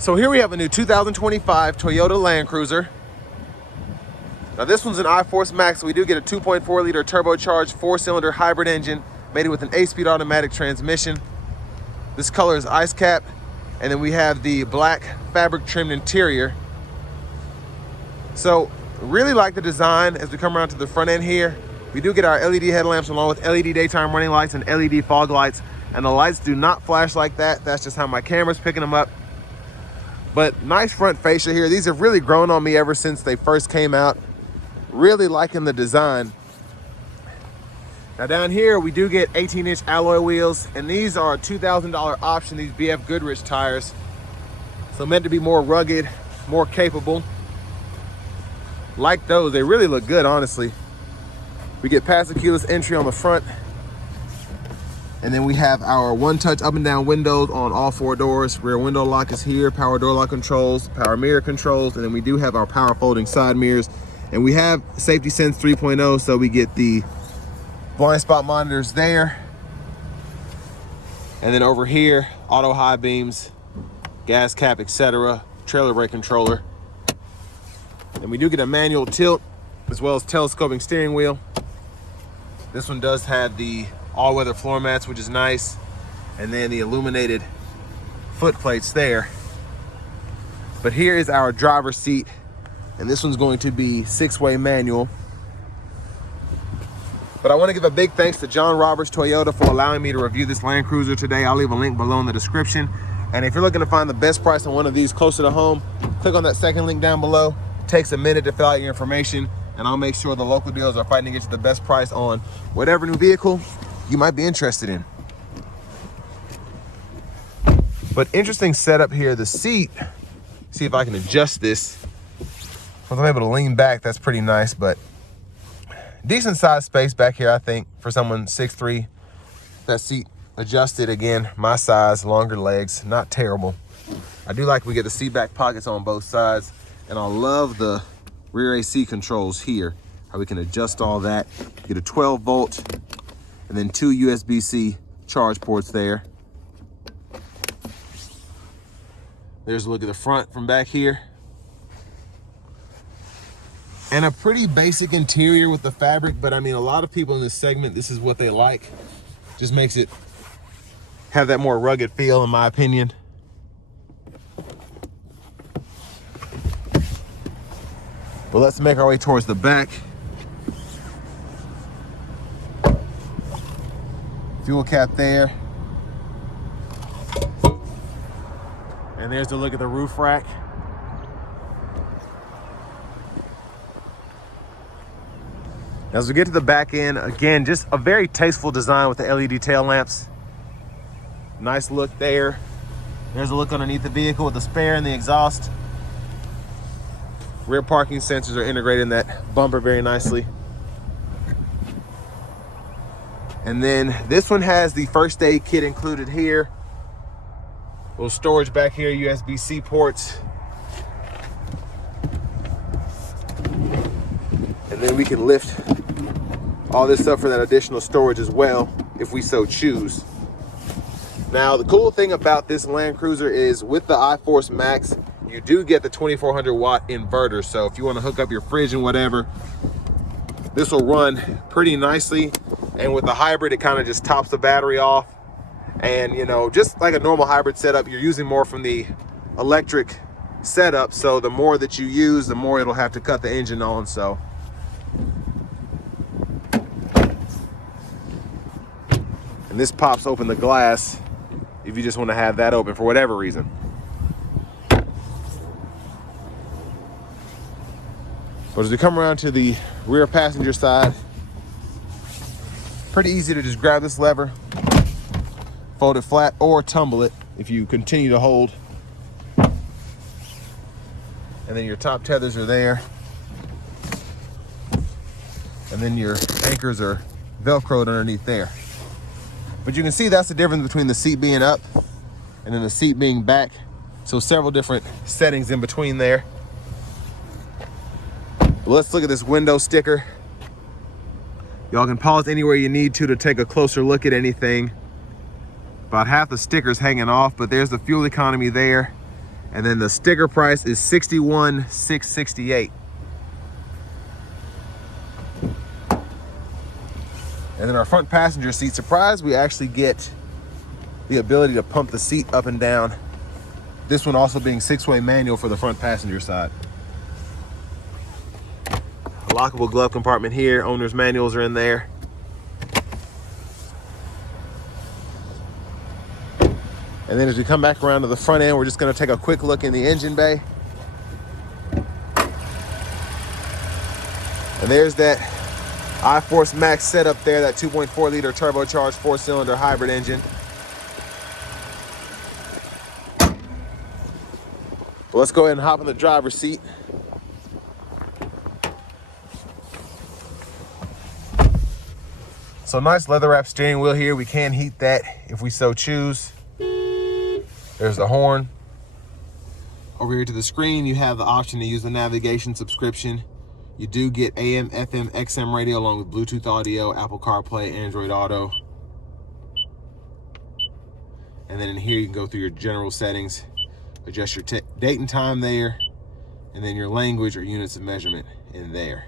So here we have a new 2025 Toyota Land Cruiser. Now this one's an iForce Max, so we do get a 2.4 liter turbocharged 4-cylinder hybrid engine mated with an 8-speed automatic transmission. This color is ice cap, and then we have the black fabric trimmed interior. So really like the design as we come around to the front end here. We do get our LED headlamps along with LED daytime running lights and LED fog lights, and the lights do not flash like that. That's just how my camera's picking them up. But nice front fascia here. These have really grown on me ever since they first came out. Really liking the design. Now down here we do get 18-inch alloy wheels, and these are a $2,000 option, these BF Goodrich tires. So meant to be more rugged, more capable. Like those, they really look good, honestly. We get passive keyless entry on the front, and then we have our one-touch up and down windows on all 4 doors. Rear window lock is here, power door lock controls, power mirror controls, and then we do have our power folding side mirrors. And we have Safety Sense 3.0, so we get the blind spot monitors there. And then over here, auto high beams, gas cap, etc., trailer brake controller. And we do get a manual tilt as well as telescoping steering wheel. This one does have the all-weather floor mats, which is nice. And then the illuminated foot plates there. But here is our driver's seat. And this one's going to be 6-way manual. But I want to give a big thanks to John Roberts Toyota for allowing me to review this Land Cruiser today. I'll leave a link below in the description. And if you're looking to find the best price on one of these closer to home, click on that second link down below. It takes a minute to fill out your information, and I'll make sure the local dealers are fighting to get you the best price on whatever new vehicle you might be interested in. But interesting setup here. The seat, see if I can adjust this. Once I'm able to lean back, that's pretty nice, but decent sized space back here, I think, for someone 6'3". That seat adjusted, again, my size, longer legs, not terrible. I do like we get the seat back pockets on both sides, and I love the rear AC controls here, how we can adjust all that. Get a 12 volt and then 2 USB-C charge ports there. There's a look at the front from back here. And a pretty basic interior with the fabric, but I mean, a lot of people in this segment, this is what they like. Just makes it have that more rugged feel, in my opinion. But let's make our way towards the back. Fuel cap there. And there's the look at the roof rack. As we get to the back end, again, just a very tasteful design with the LED tail lamps. Nice look there. There's a look underneath the vehicle with the spare and the exhaust. Rear parking sensors are integrated in that bumper very nicely. And then this one has the first aid kit included here. Little storage back here, USB-C ports. And then we can lift all this stuff for that additional storage as well, if we so choose. Now, the cool thing about this Land Cruiser is with the iForce Max, you do get the 2400 watt inverter. So if you want to hook up your fridge and whatever, this will run pretty nicely. And with the hybrid, it kind of just tops the battery off. And you know, just like a normal hybrid setup, you're using more from the electric setup. So the more that you use, the more it'll have to cut the engine on. So and this pops open the glass if you just want to have that open for whatever reason. But as we come around to the rear passenger side, pretty easy to just grab this lever, fold it flat, or tumble it if you continue to hold. And then your top tethers are there. And then your anchors are Velcroed underneath there. But you can see that's the difference between the seat being up and then the seat being back. So several different settings in between there. But let's look at this window sticker. Y'all can pause anywhere you need to take a closer look at anything. About half the sticker's hanging off, but there's the fuel economy there. And then the sticker price is $61,668. And then our front passenger seat, surprise, we actually get the ability to pump the seat up and down. This one also being 6-way manual for the front passenger side. A lockable glove compartment here. Owner's manuals are in there. And then as we come back around to the front end, we're just gonna take a quick look in the engine bay. And there's that iForce Max setup there, that 2.4 liter turbocharged 4-cylinder hybrid engine. Well, let's go ahead and hop in the driver's seat. So nice leather wrap steering wheel here. We can heat that if we so choose. There's the horn. Over here to the screen, you have the option to use the navigation subscription. You do get AM, FM, XM radio along with Bluetooth audio, Apple CarPlay, Android Auto. And then in here, you can go through your general settings, adjust your date and time there, and then your language or units of measurement in there.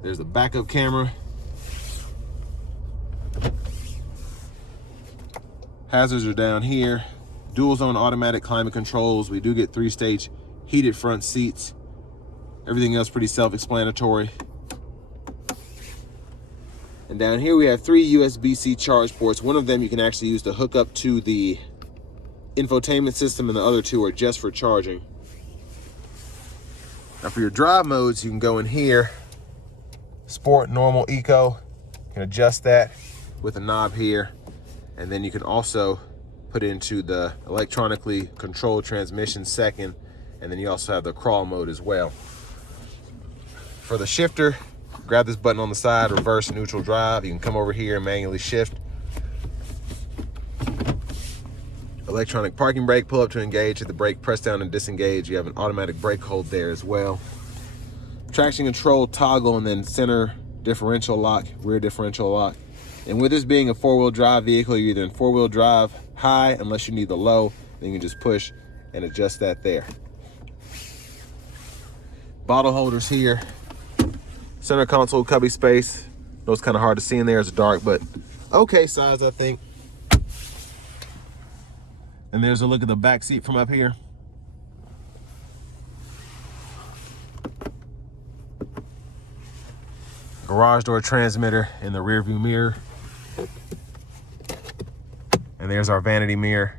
There's the backup camera. Hazards are down here. Dual zone automatic climate controls. We do get 3-stage heated front seats. Everything else pretty self-explanatory. And down here we have 3 USB-C charge ports. One of them you can actually use to hook up to the infotainment system, and the other 2 are just for charging. Now for your drive modes, you can go in here. Sport, normal, eco. You can adjust that with a knob here. And then you can also put into the electronically controlled transmission second. And then you also have the crawl mode as well. For the shifter, grab this button on the side, reverse, neutral, drive. You can come over here and manually shift. Electronic parking brake, pull up to engage, hit the brake, press down and disengage. You have an automatic brake hold there as well. Traction control toggle, and then center differential lock, rear differential lock. And with this being a 4-wheel drive vehicle, you're either in 4-wheel drive high, unless you need the low, then you can just push and adjust that there. Bottle holders here. Center console cubby space. Know it's kind of hard to see in there, it's dark, but okay size, I think. And there's a look at the back seat from up here. Garage door transmitter in the rear view mirror. And there's our vanity mirror.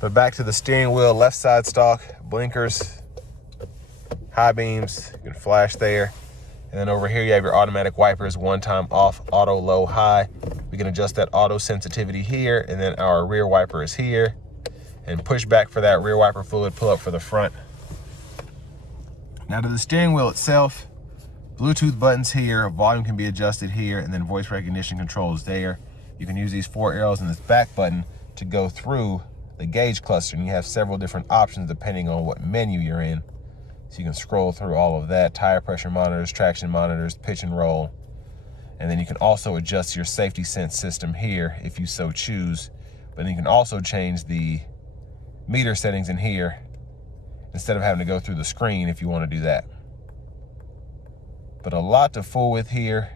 But back to the steering wheel, left side stock, blinkers, high beams, you can flash there. And then over here you have your automatic wipers, 1-time off, auto, low, high. We can adjust that auto sensitivity here, and then our rear wiper is here. And push back for that rear wiper fluid, pull up for the front. Now to the steering wheel itself, Bluetooth buttons here, volume can be adjusted here, and then voice recognition controls there. You can use these 4 arrows in this back button to go through the gauge cluster, and you have several different options depending on what menu you're in. So you can scroll through all of that, tire pressure monitors, traction monitors, pitch and roll. And then you can also adjust your safety sense system here if you so choose. But then you can also change the meter settings in here instead of having to go through the screen if you want to do that. But a lot to fool with here.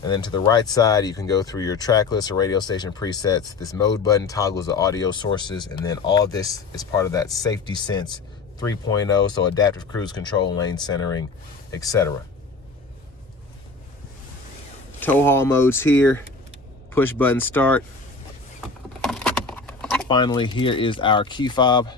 And then to the right side, you can go through your track list or radio station presets. This mode button toggles the audio sources, and then all of this is part of that Safety Sense 3.0, so adaptive cruise control, lane centering, etc. Tow haul modes here, push button start. Finally, here is our key fob.